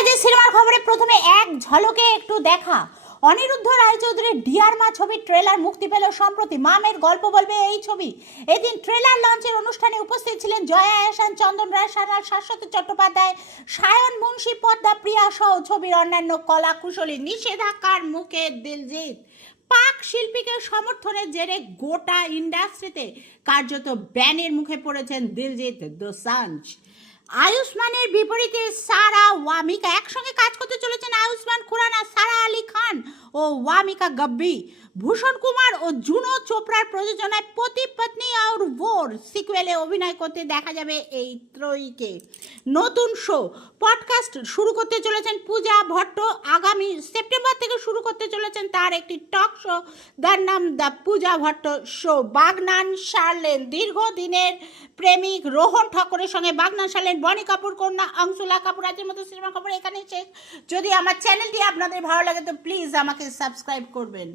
আজকে সিনেমার খবরে প্রথমে এক ঝলকে একটু দেখা। অনিরুদ্ধ রায়চৌধুরীর ডিয়ার মা ছবির ট্রেলার মুক্তি পেল সম্প্রতি। মামের গল্প বলবে এই ছবি। এদিন ট্রেলার লঞ্চের অনুষ্ঠানে উপস্থিত ছিলেন জয়া আহসান, চন্দন রায়, সানাল, শাশ্বত চট্টোপাধ্যায়, সায়ন মুন্সী, পদ্মা প্রিয়া সহ ছবির অন্যান্য কলা কুশলী। নিষেধাজ্ঞার মুখে দিলজিৎ। পাক শিল্পীকে সমর্থনের জেরে গোটা ইন্ডাস্ট্রিতে কার্যত ব্যানের মুখে পড়েছেন দিলজিৎ দোসাঞ্জ। আয়ুষ্মানের বিপরীতে সারা ওয়ামিকা একসঙ্গে কাজ করতে চলেছেন আয়ুষ্মান খুরানা, সারা আলী খান ও ওয়ামিকা গব্বি। ভূষণ কুমার ও জুনো চোপড়ার প্রযোজনায় পতি পত্নী আর ভোর সিকুয়েলে অভিনয় করতে দেখা যাবে এই ত্রয়ীকে। নতুন শো পডকাস্ট শুরু করতে চলেছেন পূজা ভট্ট। আগামী সেপ্টেম্বর থেকে শুরু করতে চলেছেন তার একটি টক শো, যার নাম দ্য পূজা ভট্ট শো। বাগনান সারলেন দীর্ঘদিনের প্রেমিক রোহন ঠাকুরের সঙ্গে বাগনান সারলেন বনি কাপুর কন্যা অংশুলা কাপুর। আজকের মতো সিনেমা খবর এখানেই শেষ। যদি আমার চ্যানেলটি আপনাদের ভালো লাগে তো প্লিজ আমাকে সাবস্ক্রাইব করবেন।